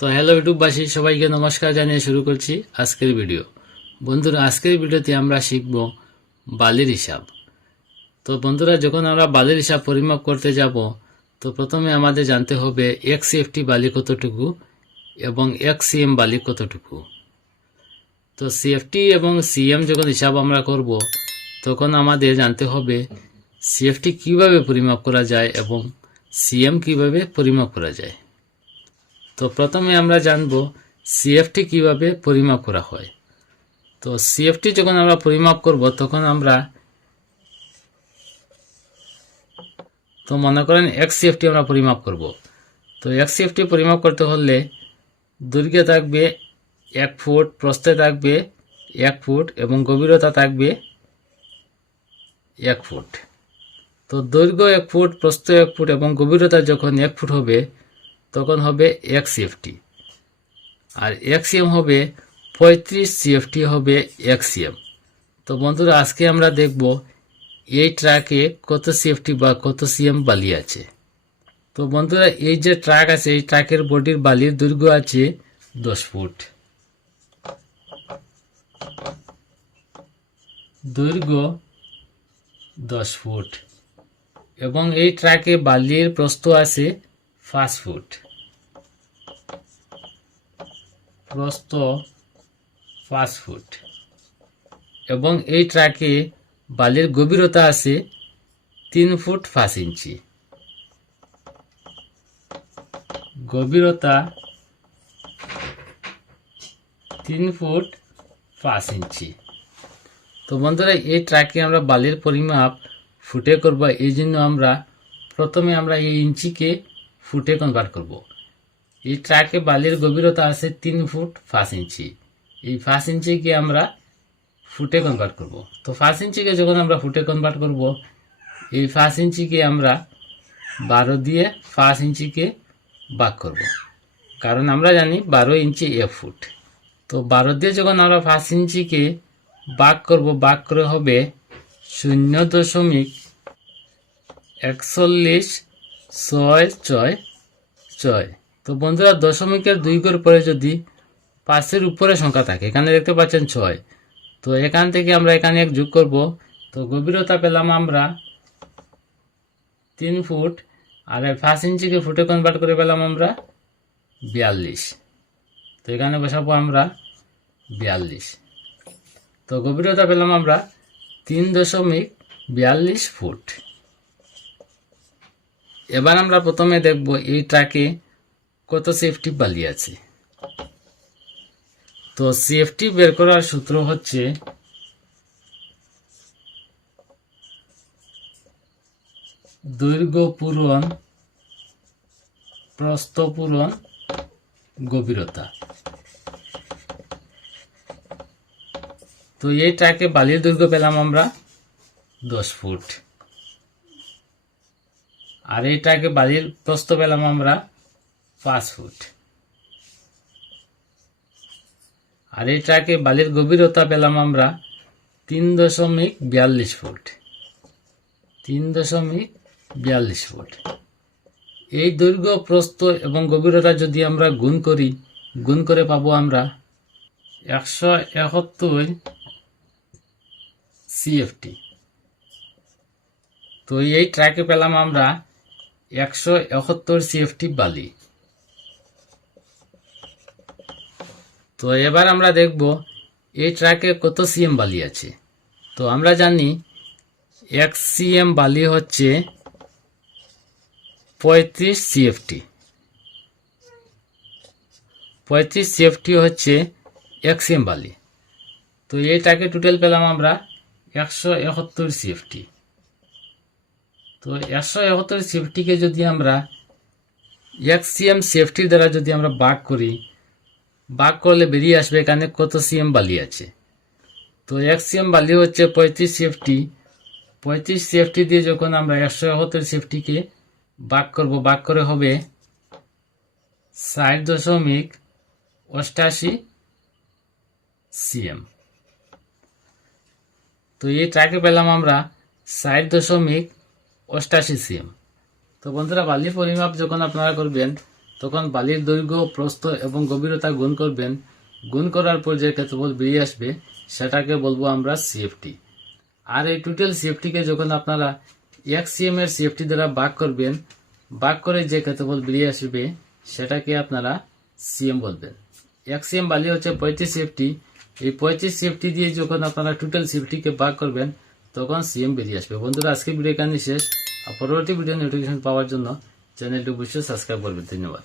তো হ্যালো ইউটিউববাসী, সবাইকে নমস্কার জানিয়ে শুরু করছি আজকের ভিডিও বন্ধুরা, আজকের ভিডিওতে আমরা শিখব বালির হিসাব। তো বন্ধুরা, যখন আমরা বালির হিসাব পরিমাপ করতে যাব, তো প্রথমে আমাদের জানতে হবে এক সিএফটি বালি কতটুকু এবং এক সিএম বালি কতটুকু। তো সিএফটি এবং সিএম যখন হিসাব আমরা করব, তখন আমাদের জানতে হবে সিএফটি কীভাবে পরিমাপ করা যায় এবং সিএম কীভাবে পরিমাপ করা যায়। তো প্রথমে আমরা জানব সিএফটি কীভাবে পরিমাপ করা হয়। তো সিএফটি যখন আমরা পরিমাপ করব, তখন আমরা তো মনে করেন এক সিএফটি আমরা পরিমাপ করব। তো এক সিএফটি পরিমাপ করতে হলে দৈর্ঘ্যে থাকবে এক ফুট, প্রস্থে থাকবে এক ফুট এবং গভীরতা থাকবে এক ফুট। তো দৈর্ঘ্য এক ফুট, প্রস্থ এক ফুট এবং গভীরতা যখন এক ফুট হবে তখন হবে এক সিএফটি আর এক সিএম হবে পঁয়ত্রিশ সিএফটি হবে এক সিএম তো বন্ধুরা, আজকে আমরা দেখব এই ট্রাকে কত সিএফটি বা কত সিএম বালি আছে। তো বন্ধুরা, এই যে ট্রাক আছে, এই ট্রাকের বডির বালির দৈর্ঘ্য আছে দশ ফুট। দৈর্ঘ্য দশ ফুট। এবং এই ট্রাকে বালির প্রস্থ আছে ফুট প্রস্থ পাঁচ ফুট এবং এই ট্রাকে বালির গভীরতা আছে তিন ফুট পাঁচ ইঞ্চি। গভীরতা তিন ফুট পাঁচ ইঞ্চি। তো বন্ধুরা, এই ট্রাকে আমরা বালির পরিমাপ ফুটে করব। এই জন্য আমরা প্রথমে আমরা এই ইঞ্চিকে ফুটে কনভার্ট করব। এই ট্রাকে বালির গভীরতা আছে তিন ফুট পাঁচ ইঞ্চি। এই পাঁচ ইঞ্চিকে আমরা ফুটে কনভার্ট করব। তো পাঁচ ইঞ্চিকে যখন আমরা ফুটে কনভার্ট করব, এই পাঁচ ইঞ্চিকে আমরা বারো দিয়ে পাঁচ ইঞ্চিকে বাক করব। কারণ আমরা জানি বারো ইঞ্চি এক ফুট। তো বারো দিয়ে যখন আমরা পাঁচ ইঞ্চিকে বাক করব বাক করে হবে শূন্য দশমিক একচল্লিশ ছয় ছয় ছয়। তো বন্ধুরা, দশমিকের দুই করে পরে যদি পাঁচের উপরে সংখ্যা থাকে, এখানে দেখতে পাচ্ছেন ছয়। তো এখান থেকে আমরা এখানে এক যোগ করব। তো গভীরতা পেলাম আমরা তিন ফুট, আর পাঁচ ইঞ্চিকে ফুটে কনভার্ট করে পেলাম আমরা বিয়াল্লিশ। তো এখানে বসাবো আমরা বিয়াল্লিশ। তো গভীরতা পেলাম আমরা তিন দশমিক বিয়াল্লিশ ফুট। এবার আমরা প্রথমে দেখব এই ট্রাকে কত সেফটি বালি আছে। তো সেফটি বের করার সূত্র হচ্ছে দৈর্ঘ্য পূরণ, প্রস্থ পূরণ, গভীরতা। তো এই ট্রাকে বালির দৈর্ঘ্য পেলাম আমরা দশ ফুট। আর এটাকে ট্রাকে বালির প্রস্থ পেলাম আমরা পাঁচ ফুট। আর এটাকে বালির গভীরতা পেলাম আমরা তিন দশমিক বিয়াল্লিশ ফুট। তিন দশমিক বিয়াল্লিশ ফুট। এই দৈর্ঘ্য, প্রস্থ এবং গভীরতা যদি আমরা গুণ করি, গুণ করে পাবো আমরা একশো একাত্তর সিএফটি তো এই ট্র্যাকে পেলাম আমরা একশো একাত্তর সিএফটি বালি। তো এবার আমরা দেখব এই ট্র্যাকে কত সিএম বালি আছে। তো আমরা জানি এক সিএম বালি হচ্ছে পঁয়ত্রিশ সিএফটি পঁয়ত্রিশ সিএফটি হচ্ছে এক সিএম বালি। তো এইটাকে টোটাল পেলাম আমরা একশো একাত্তর সিএফটি তো একশো একাত্তর সিএফটিকে যদি আমরা এক সিএম সিএফটির দ্বারা যদি আমরা বাক করি, বাক করলে বেরিয়ে আসবে এখানে কত সিএম বালি আছে? তো এক সিএম বালি হচ্ছে পঁয়ত্রিশ সিএফটি পঁয়ত্রিশ সিএফটি দিয়ে যখন আমরা একশো একাত্তর সিএফটিকে বাক করব, বাক করে হবে ষাট দশমিক অষ্টাশি সিএম তো এই ট্রাকে পেলাম আমরা ষাট দশমিক অষ্টাশি সিএম তো বন্ধুরা, বালির পরিমাপ যখন আপনারা করবেন, তখন বালির দৈর্ঘ্য, প্রস্থ এবং গভীরতা গুণ করবেন। গুণ করার পর যে ক্ষেত্রফল বেরিয়ে আসবে, সেটাকে বলব আমরা সিএফটি আর এই টোটাল সিএফটিকে যখন আপনারা এক সিএম এর সিএফটি দ্বারা ভাগ করবেন, ভাগ করে যে ক্ষেত্রফল বেরিয়ে আসবে, সেটাকে আপনারা সিএম বলবেন। এক সিএম বালি হচ্ছে পঁয়ত্রিশ সিএফটি এই পঁয়ত্রিশ সিএফটি দিয়ে যখন আপনারা টোটাল সিএফটিকে ভাগ করবেন তখন সিএম বেরিয়ে আসবে। বন্ধুরা আজকে ভিডিও এখানে শেষ। আর পরবর্তী ভিডিও নোটিফিকেশন পাওয়ার জন্য চ্যানেলটি অবশ্যই সাবস্ক্রাইব করবে ধন্যবাদ।